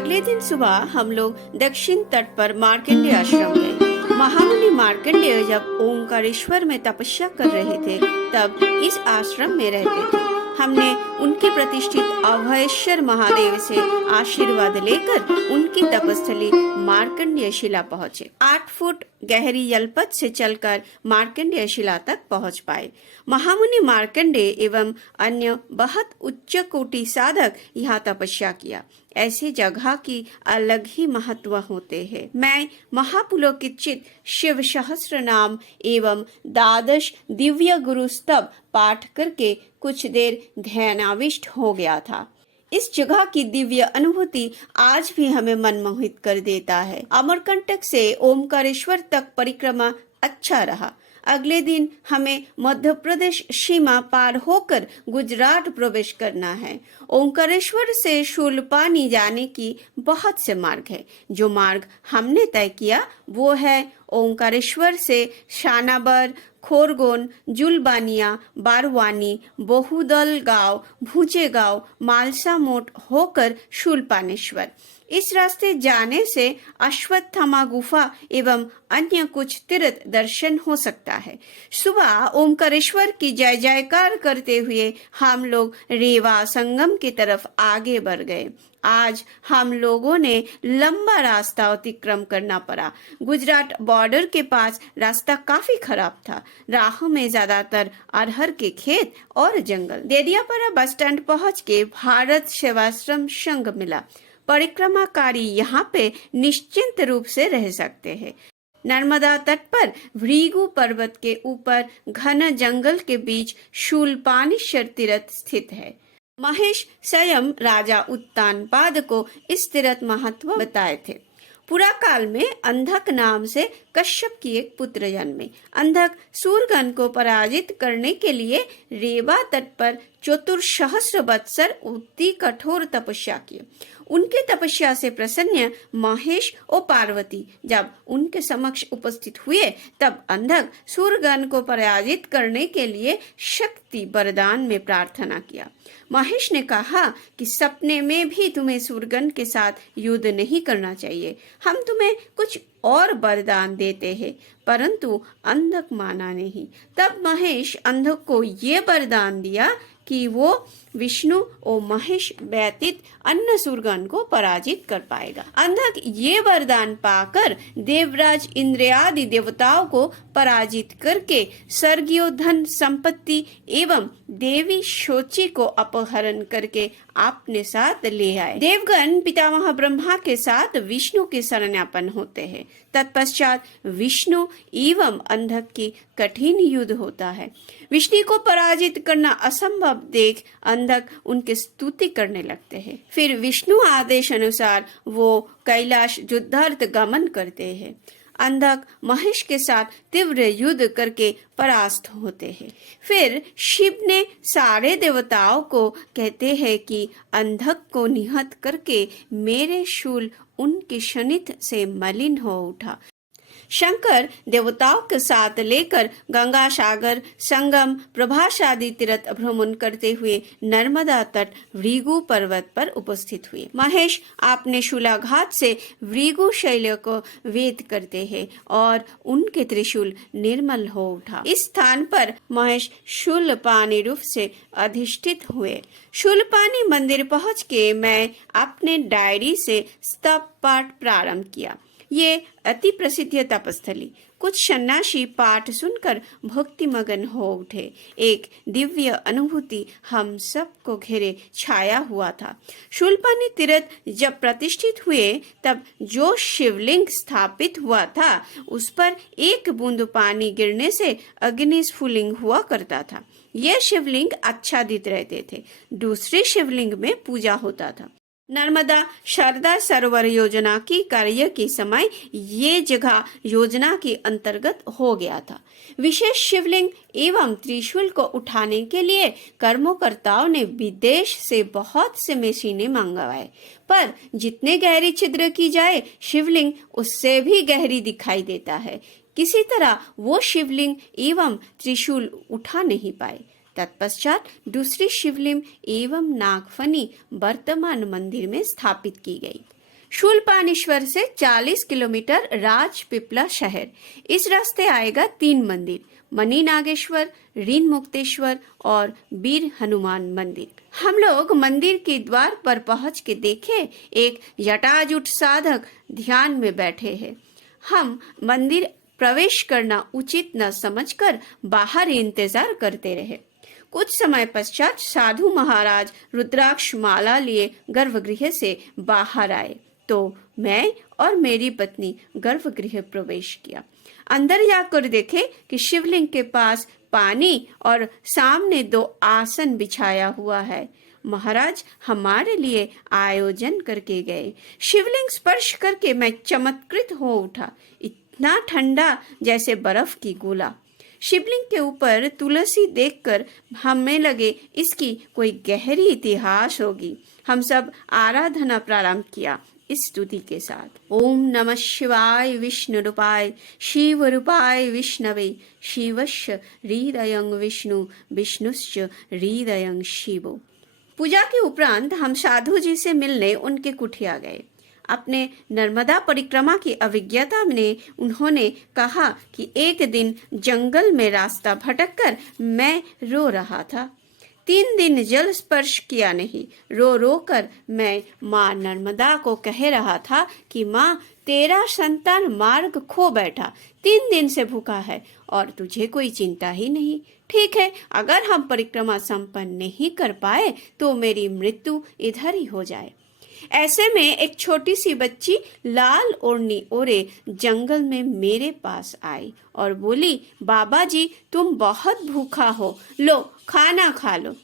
अगले दिन सुबह हम लोग दक्षिण तट पर मार्कंडेय आश्रम गए। महामुनि मार्कंडेय जब ओंकारेश्वर में तपस्या कर रहे थे तब इस आश्रम में रहते थे। हमने उनके प्रतिष्ठित अभयेश्वर महादेव से आशीर्वाद लेकर उनकी तपस्थली मार्कंडेय शिला पहुँचे। 8 फुट गहरी जलपथ से चलकर मार्कंडेय शिला तक पहुँच पाए। महामुनि मार्कंडेय एवं अन्य बहुत उच्च कोटि साधक यहाँ तपस्या किया। ऐसी जगह की अलग ही महत्व होते हैं। मैं महापुलकित शिव सहस्त्र नाम एवं 12 दिव्य गुरु स्तव पाठ करके कुछ देर ध्यानाविष्ट हो गया था। इस जगह की दिव्य अनुभूति आज भी हमें मनमोहित कर देता है। अमरकंटक से ओमकारेश्वर तक परिक्रमा अच्छा रहा। अगले दिन हमें मध्य प्रदेश सीमा पार होकर गुजरात प्रवेश करना है। ओंकारेश्वर से शूलपानी जाने की बहुत से मार्ग है। जो मार्ग हमने तय किया वो है ओंकारेश्वर से शानाबर, खोरगोन, जुलबानिया, बारवानी, बहुदल गांव, भूचे गांव, मालसा मोट होकर शूलपानेश्वर। इस रास्ते जाने से अश्वत्थामा गुफा एवं अन्य कुछ तीर्थ दर्शन हो सकता है। सुबह ओमकारेश्वर की जय जयकार करते हुए हम लोग रेवा संगम की तरफ आगे बढ़ गए। आज हम लोगों ने लंबा रास्ता अतिक्रम करना पड़ा। गुजरात बॉर्डर के पास रास्ता काफी खराब था। राह में ज्यादातर अरहर के खेत और जंगल। देदियापाड़ा बस स्टैंड पहुंच के भारत सेवाश्रम संघ मिला। परिक्रमाकारी यहाँ पे निश्चिंत रूप से रह सकते हैं। नर्मदा तट पर भृगु पर्वत के ऊपर घन जंगल के बीच शूलपानेश्वर तीर्थ स्थित है। महेश स्वयं राजा उत्तानपाद को इस तीर्थ महत्व बताए थे। पुरा काल में अंधक नाम से कश्यप की एक पुत्र जन्मे। अंधक सूरगन को पराजित करने के लिए रेवा तट पर 14 वत्सर अति कठोर तपस्या की। उनके तपस्या से प्रसन्न महेश और पार्वती जब उनके समक्ष उपस्थित हुए तब अंधक सूरगन को पराजित करने के लिए शक्ति वरदान में प्रार्थना किया। महेश ने कहा कि सपने में भी तुम्हें सूरगन के साथ युद्ध नहीं करना चाहिए। हम तुम्हें कुछ और वरदान देते हैं। परंतु अंधक माना नहीं। तब महेश अंधक को ये वरदान दिया कि वो विष्णु और महेश व्यतीत अन्य सूरगन को पराजित कर पाएगा। अंधक ये वरदान पाकर देवराज इंद्र आदि देवताओं को पराजित करके स्वर्गीय धन संपत्ति एवं देवी शोची को अपहरण करके अपने साथ ले आए। देवगण पितामह ब्रह्मा के साथ विष्णु के शरणापन्न होते हैं। तत्पश्चात विष्णु एवं अंधक की कठिन युद्ध होता है। विष्णु को पराजित करना असंभव देख अंधक उनकी स्तुति करने लगते हैं। फिर विष्णु आदेश अनुसार वो कैलाश युद्धार्थ गमन करते हैं। अंधक महेश के साथ तीव्र युद्ध करके परास्त होते हैं। फिर शिव ने सारे देवताओं को कहते हैं कि अंधक को निहत करके मेरे शूल उनके शनित से मलिन हो उठा। शंकर देवताओं के साथ लेकर गंगा सागर संगम प्रभास आदि तीर्थ भ्रमण करते हुए नर्मदा तट भृगु पर्वत पर उपस्थित हुए। महेश अपने शूलाघात से भृगु शैल को वेद करते हैं और उनके त्रिशूल निर्मल हो उठा। इस स्थान पर महेश शूलपानी रूप से अधिष्ठित हुए। शूलपानी मंदिर पहुंच के मैं अपने डायरी से स्तव पाठ प्रारंभ किया। ये अति प्रसिद्ध तपस्थली। कुछ सन्यासी पाठ सुनकर भक्ति मगन हो उठे। एक दिव्य अनुभूति हम सबको घेरे छाया हुआ था। शूलपानी तीर्थ जब प्रतिष्ठित हुए तब जो शिवलिंग स्थापित हुआ था उस पर एक बूंद पानी गिरने से अग्निस्फुलिंग हुआ करता था। यह शिवलिंग आच्छादित रहते थे। दूसरे शिवलिंग में पूजा होता था। नर्मदा शारदा सरोवर योजना की कार्य के समय ये जगह योजना के अंतर्गत हो गया था। विशेष शिवलिंग एवं त्रिशूल को उठाने के लिए कर्मकर्ताओं ने विदेश से बहुत से मशीनें मंगवाए, पर जितने गहरी छिद्र की जाए शिवलिंग उससे भी गहरी दिखाई देता है। किसी तरह वो शिवलिंग एवं त्रिशूल उठा नहीं पाए। तत्पश्चात दूसरी शिवलिंग एवं नागफनी वर्तमान मंदिर में स्थापित की गई। शूलपाणेश्वर से 40 किलोमीटर राजपीपला शहर। इस रास्ते आएगा 3 मंदिर, मणि नागेश्वर, ऋण मुक्तेश्वर और वीर हनुमान मंदिर। हम लोग मंदिर के द्वार पर पहुंच के देखे एक जटाजूट साधक ध्यान में बैठे हैं। हम मंदिर प्रवेश करना उचित न समझकर बाहर इंतजार करते रहे। कुछ समय पश्चात साधु महाराज रुद्राक्ष माला लिए गर्भगृह से बाहर आए तो मैं और मेरी पत्नी गर्भगृह प्रवेश किया। अंदर जाकर देखे कि शिवलिंग के पास पानी और सामने 2 आसन बिछाया हुआ है। महाराज हमारे लिए आयोजन करके गए। शिवलिंग स्पर्श करके मैं चमत्कृत हो उठा। इतना ठंडा जैसे बर्फ की गोला। शिवलिंग के ऊपर तुलसी देखकर हमें लगे इसकी कोई गहरी इतिहास होगी। हम सब आराधना प्रारंभ किया इस स्तुति के साथ। ओम नमः शिवाय विष्णु रूपाय शिव रूपाय विष्णवे शिवस्य हृदयं विष्णु विष्णुश्च हृदयं शिवो। पूजा के उपरांत हम साधु जी से मिलने उनके कुटिया गए। अपने नर्मदा परिक्रमा की अभिज्ञता में उन्होंने कहा कि एक दिन जंगल में रास्ता भटककर मैं रो रहा था। 3 दिन जल स्पर्श किया नहीं। रो रो कर मैं माँ नर्मदा को कह रहा था कि माँ तेरा संतान मार्ग खो बैठा, 3 दिन से भूखा है और तुझे कोई चिंता ही नहीं। ठीक है, अगर हम परिक्रमा संपन्न नहीं कर पाए तो मेरी मृत्यु इधर ही हो जाए। ऐसे में एक छोटी सी बच्ची लाल ओढ़नी ओढ़े जंगल में मेरे पास आई और बोली, बाबा जी तुम बहुत भूखा हो, लो खाना खा लो।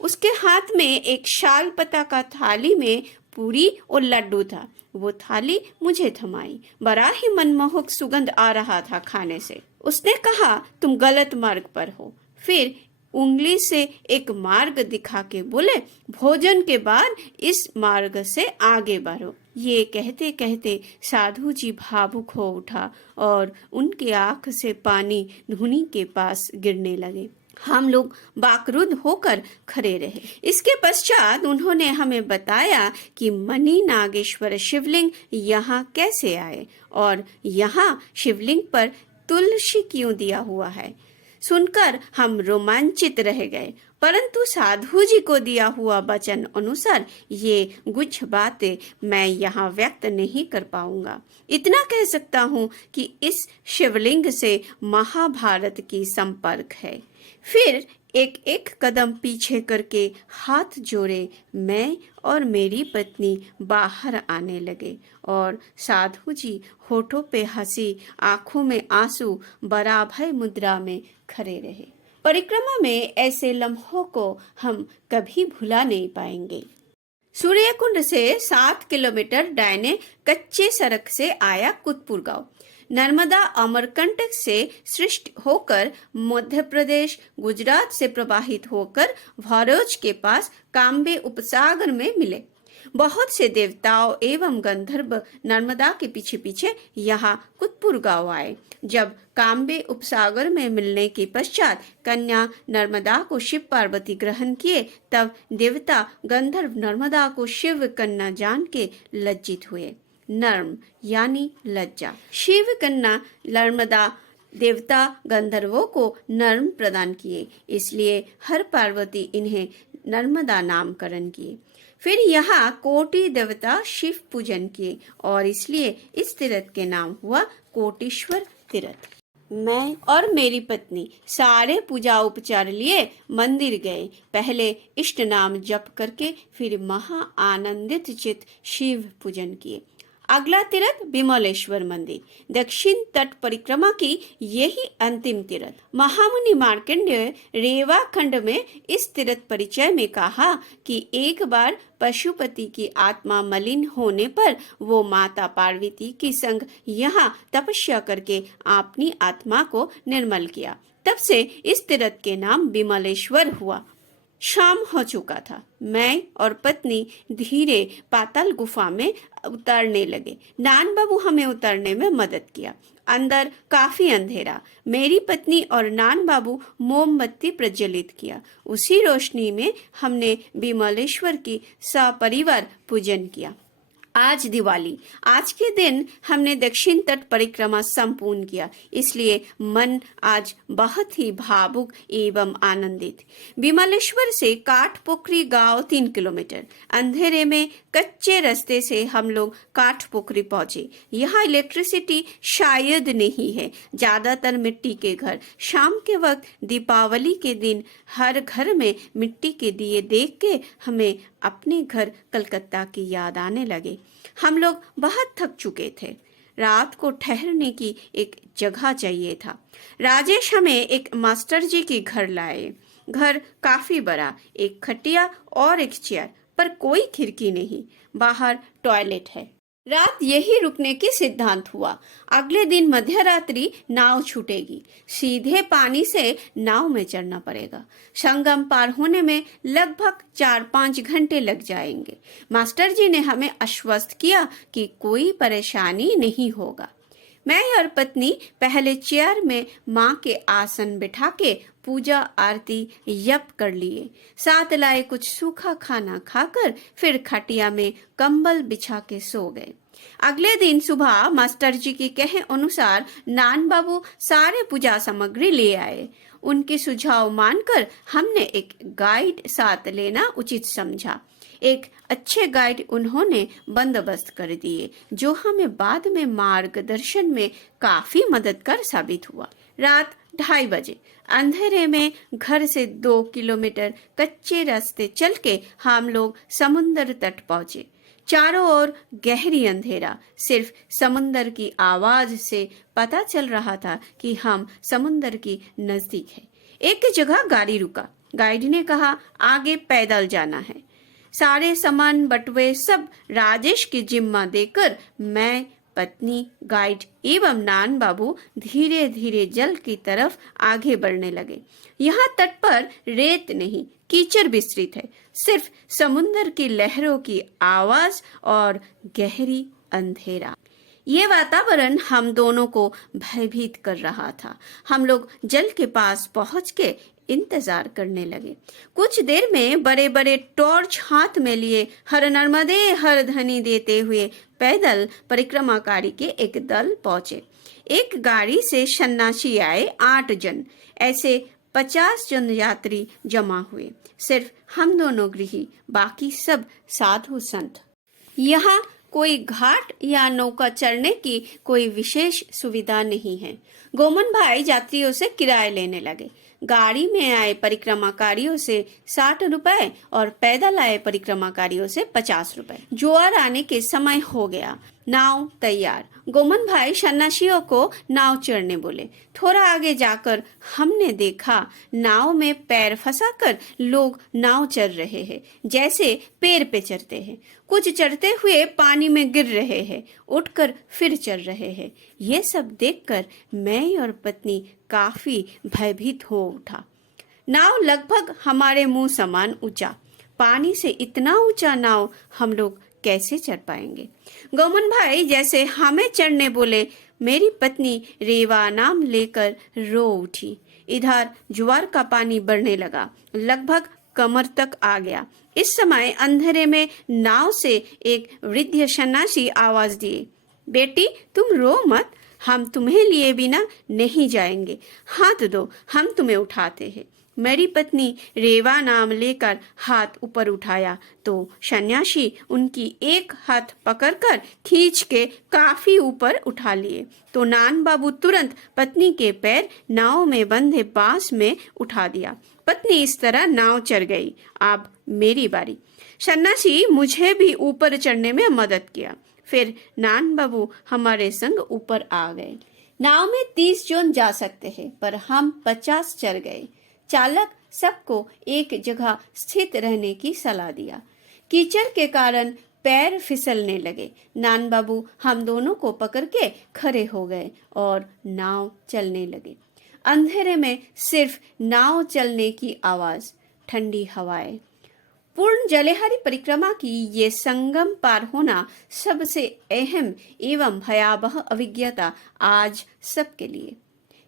उसके हाथ में एक शाल पता का थाली में पूरी और लड्डू था। वो थाली मुझे थमाई। बड़ा ही मनमोहक सुगंध आ रहा था खाने से। उसने कहा तुम गलत मार्ग पर हो। फिर उंगली से एक मार्ग दिखा के बोले, भोजन के बाद इस मार्ग से आगे बढ़ो। ये कहते कहते साधु जी भावुक हो उठा और उनके आंख से पानी धुनी के पास गिरने लगे। हम लोग बाकरुद्ध होकर खड़े रहे। इसके पश्चात उन्होंने हमें बताया कि मणि नागेश्वर शिवलिंग यहाँ कैसे आए और यहाँ शिवलिंग पर तुलसी क्यों दिया हुआ है। सुनकर हम रोमांचित रह गए, परंतु साधु जी को दिया हुआ वचन अनुसार ये कुछ बातें मैं यहाँ व्यक्त नहीं कर पाऊंगा। इतना कह सकता हूँ कि इस शिवलिंग से महाभारत की संपर्क है। फिर एक एक कदम पीछे करके हाथ जोड़े मैं और मेरी पत्नी बाहर आने लगे और साधु जी होठों पे हंसी, आंखों में आंसू, बड़ा भय मुद्रा में खड़े रहे। परिक्रमा में ऐसे लम्हों को हम कभी भुला नहीं पाएंगे। सूर्यकुंड से 7 किलोमीटर दाहिने कच्चे सड़क से आया कुतपुर गांव। नर्मदा अमरकंटक से सृष्ट होकर मध्य प्रदेश गुजरात से प्रवाहित होकर भरूच के पास काम्बे उपसागर में मिले। बहुत से देवताओं एवं गंधर्व नर्मदा के पीछे पीछे यहाँ कुतपुर गांव आए। जब काम्बे उपसागर में मिलने के पश्चात कन्या नर्मदा को शिव पार्वती ग्रहण किए, तब देवता गंधर्व नर्मदा को शिव कन्या जान के लज्जित हुए। नर्म यानी लज्जा। शिव कन्या नर्मदा देवता गंधर्वों को नर्म प्रदान किए, इसलिए हर पार्वती इन्हें नर्मदा नामकरण किए। फिर यहाँ कोटि देवता शिव पूजन किए और इसलिए इस तीर्थ के नाम हुआ कोटीश्वर तीर्थ। मैं और मेरी पत्नी सारे पूजा उपचार लिए मंदिर गए। पहले इष्ट नाम जप करके फिर महा आनंदित चित शिव पूजन किए। अगला तीर्थ विमलेश्वर मंदिर। दक्षिण तट परिक्रमा की यही अंतिम तीर्थ। महामुनि मार्कंडेय रेवा खंड में इस तीर्थ परिचय में कहा कि एक बार पशुपति की आत्मा मलिन होने पर वो माता पार्वती की संग यहाँ तपस्या करके अपनी आत्मा को निर्मल किया। तब से इस तीर्थ के नाम विमलेश्वर हुआ। शाम हो चुका था। मैं और पत्नी धीरे पाताल गुफा में उतरने लगे। नान बाबू हमें उतरने में मदद किया। अंदर काफी अंधेरा। मेरी पत्नी और नान बाबू मोमबत्ती प्रज्वलित किया। उसी रोशनी में हमने विमलेश्वर की सपरिवार पूजन किया। आज दिवाली। आज के दिन हमने दक्षिण तट परिक्रमा संपूर्ण किया, इसलिए मन आज बहुत ही भावुक एवं आनंदित। विमलेश्वर से काठपोखरी गांव 3 किलोमीटर। अंधेरे में कच्चे रास्ते से हम लोग काठपोखरी पहुंचे। यहाँ इलेक्ट्रिसिटी शायद नहीं है, ज्यादातर मिट्टी के घर। शाम के वक्त दीपावली के दिन हर घर में मिट्टी के दिए देख के हमें अपने घर कलकत्ता की याद आने लगे। हम लोग बहुत थक चुके थे। रात को ठहरने की एक जगह चाहिए था। राजेश हमें एक मास्टर जी के घर लाए। घर काफी बड़ा, एक खटिया और एक चेयर, पर कोई खिड़की नहीं। बाहर टॉयलेट है। रात यही रुकने की सिद्धांत हुआ। अगले दिन मध्यरात्रि नाव छूटेगी। सीधे पानी से नाव में चढ़ना पड़ेगा। संगम पार होने में लगभग 4-5 घंटे लग जाएंगे। मास्टर जी ने हमें आश्वस्त किया कि कोई परेशानी नहीं होगा। मैं और पत्नी पहले चेयर में माँ के आसन बिठा के पूजा आरती यप कर लिए। साथ लाए कुछ सूखा खाना खाकर फिर खटिया में कंबल बिछा के सो गए। अगले दिन सुबह मास्टर जी के कहे अनुसार नान बाबू सारे पूजा सामग्री ले आए। उनके सुझाव मानकर हमने एक गाइड साथ लेना उचित समझा। एक अच्छे गाइड उन्होंने बंदोबस्त कर दिए, जो हमें बाद में मार्गदर्शन में काफी मददगार साबित हुआ। रात 2:30 बजे अंधेरे में घर से 2 किलोमीटर कच्चे रास्ते चल के हम लोग समुद्र तट पहुंचे। चारों ओर गहरी अंधेरा। सिर्फ समुद्र की आवाज से पता चल रहा था कि हम समुद्र की नजदीक है। एक जगह गाड़ी रुका। गाइड ने कहा आगे पैदल जाना है। सारे सामान बटुए सब राजेश की जिम्मा देकर मैं, पत्नी, गाइड एवं नान बाबू धीरे धीरे जल की तरफ आगे बढ़ने लगे। यहाँ तट पर रेत नहीं, कीचड़ विस्तृत है। सिर्फ समुद्र की लहरों की आवाज और गहरी अंधेरा। ये वातावरण हम दोनों को भयभीत कर रहा था। हम लोग जल के पास पहुंच के इंतजार करने लगे। कुछ देर में बड़े बड़े टॉर्च हाथ में लिए हर नर्मदे हर धनी देते हुए पैदल परिक्रमाकारी के एक दल पहुंचे। एक गाड़ी से सन्यासी आए 8 जन। ऐसे 50 जन यात्री जमा हुए। सिर्फ हम दोनों गृही, बाकी सब साधु संत। यहाँ कोई घाट या नौका चढ़ने की कोई विशेष सुविधा नहीं है। गोमन भाई यात्रियों से किराए लेने लगे। गाड़ी में आए परिक्रमाकारियों से 60 रुपए और पैदल आए परिक्रमाकारियों से 50 रुपए। ज्वार आने के समय हो गया। नाव तैयार। गोमन भाई सन्यासियों को नाव चढ़ने बोले। थोड़ा आगे जाकर हमने देखा नाव में पैर फंसाकर लोग नाव चढ़ रहे हैं, जैसे पेड़ पे चढ़ते हैं। कुछ चढ़ते हुए पानी में गिर रहे हैं, उठकर फिर चढ़ रहे हैं। ये सब देखकर मैं और पत्नी काफी भयभीत हो उठा। नाव लगभग हमारे मुंह समान ऊंचा। पानी से इतना ऊंचा नाव हम लोग कैसे चढ़ पाएंगे? गोमन भाई जैसे हमें चढ़ने बोले, मेरी पत्नी रेवा नाम लेकर रो उठी। इधर ज्वार का पानी बढ़ने लगा, लगभग कमर तक आ गया। इस समय अंधेरे में नाव से एक वृद्ध सन्यासी आवाज दिए, बेटी तुम रो मत, हम तुम्हें लिए बिना नहीं जाएंगे। हाथ दो, हम तुम्हें उठाते हैं। मेरी पत्नी रेवा नाम लेकर हाथ ऊपर उठाया तो सन्यासी उनकी एक हाथ पकड़कर खींच के काफी ऊपर उठा लिए। तो नान बाबू तुरंत पत्नी के पैर नाव में बंधे बांस में उठा दिया। पत्नी इस तरह नाव चढ़ गई। अब मेरी बारी। सन्यासी मुझे भी ऊपर चढ़ने में मदद किया। फिर नान बाबू हमारे संग ऊपर आ गए। नाव में 30 जन जा सकते हैं, पर हम 50 चढ़ गए। चालक सबको एक जगह स्थित रहने की सलाह दिया। कीचड़ के कारण पैर फिसलने लगे। नान बाबू हम दोनों को पकड़ के खड़े हो गए और नाव चलने लगे। अंधेरे में सिर्फ नाव चलने की आवाज, ठंडी हवाएं। पूर्ण जलेहरी परिक्रमा की ये संगम पार होना सबसे अहम एवं भयावह अभिज्ञता आज सबके लिए।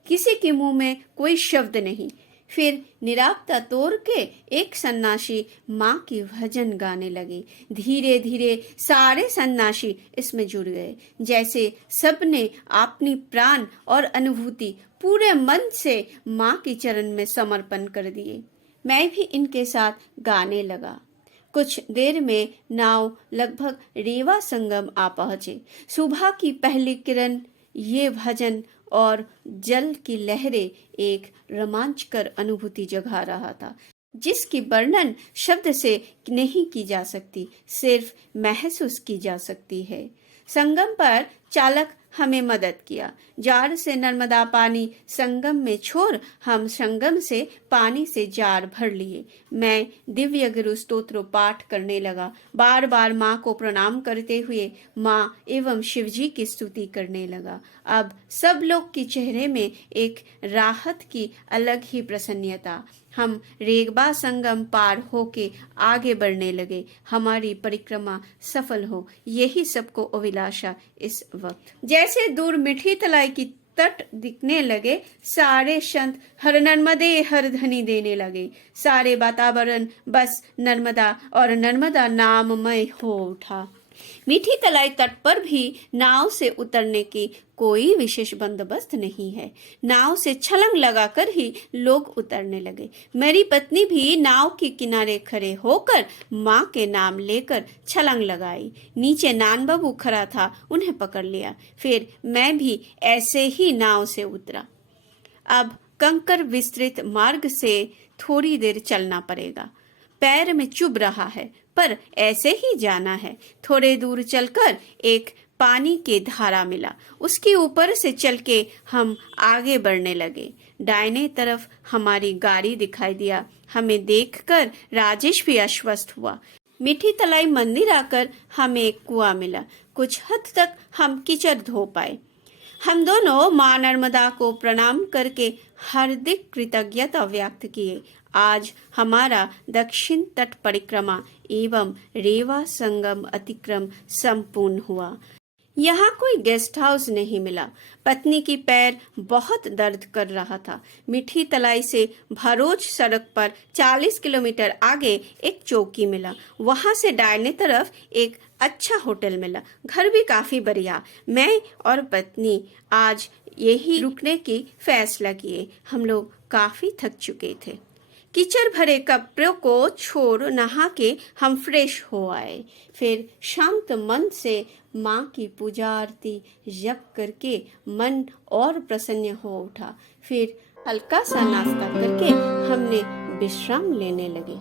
किसी के मुंह में कोई शब्द नहीं। फिर निरापत्ता तोड़ के एक सन्यासी माँ की भजन गाने लगे। धीरे धीरे सारे सन्यासी इसमें जुड़ गए, जैसे सबने अपनी प्राण और अनुभूति पूरे मन से माँ के चरण में समर्पण कर दिए। मैं भी इनके साथ गाने लगा। कुछ देर में नाव लगभग रेवा संगम आ पहुंचे। सुबह की पहली किरण, ये भजन और जल की लहरें एक रोमांचकर अनुभूति जगा रहा था, जिसकी वर्णन शब्द से नहीं की जा सकती, सिर्फ महसूस की जा सकती है। संगम पर चालक हमें मदद किया। जार से नर्मदा पानी संगम में छोड़ हम संगम से पानी से जार भर लिए। मैं दिव्य गुरु स्तोत्र पाठ करने लगा, बार बार माँ को प्रणाम करते हुए माँ एवं शिवजी की स्तुति करने लगा। अब सब लोग के चेहरे में एक राहत की अलग ही प्रसन्नता। हम रेगबा संगम पार होके आगे बढ़ने लगे। हमारी परिक्रमा सफल हो, यही सबको अभिलाषा इस वक्त। जैसे दूर मीठी तलाई की तट दिखने लगे, सारे संत हर नर्मदे हर ध्वनि देने लगे। सारे वातावरण बस नर्मदा और नर्मदा नाममय हो उठा। मीठी तलाई तट पर भी नाव से उतरने की कोई विशेष बंदोबस्त नहीं है। नाव से छलांग लगाकर ही लोग उतरने लगे। मेरी पत्नी भी नाव के किनारे खड़े होकर माँ के नाम लेकर छलांग लगाई। नीचे नान बाबू खड़ा था, उन्हें पकड़ लिया। फिर मैं भी ऐसे ही नाव से उतरा। अब कंकर विस्तृत मार्ग से थोड़ी देर चलना पड़ेगा। पैर में चुभ रहा है, पर ऐसे ही जाना है। थोड़े दूर चलकर एक पानी की धारा मिला, उसके ऊपर से चल के हम आगे बढ़ने लगे। दाहिने तरफ हमारी गाड़ी दिखाई दिया। हमें देखकर राजेश भी आश्वस्त हुआ। मीठी तलाई मंदिर आकर हमें एक कुआं मिला। कुछ हद तक हम कीचड़ धो पाए। हम दोनों माँ नर्मदा को प्रणाम करके हार्दिक कृतज्ञता व्यक्त किए। आज हमारा दक्षिण तट परिक्रमा एवं रेवा संगम अतिक्रम संपूर्ण हुआ। यहाँ कोई गेस्ट हाउस नहीं मिला। पत्नी की पैर बहुत दर्द कर रहा था। मीठी तलाई से भरोच सड़क पर 40 किलोमीटर आगे एक चौकी मिला। वहां से दाहिने तरफ एक अच्छा होटल मिला। घर भी काफी बढ़िया। मैं और पत्नी आज यही रुकने की फैसला किए। हम लोग काफी थक चुके थे। कीचड़ भरे कपड़ों को छोड़ नहा के हम फ्रेश हो आए। फिर शांत मन से माँ की पूजा आरती जप करके मन और प्रसन्न हो उठा। फिर हल्का सा नाश्ता करके हमने विश्राम लेने लगे।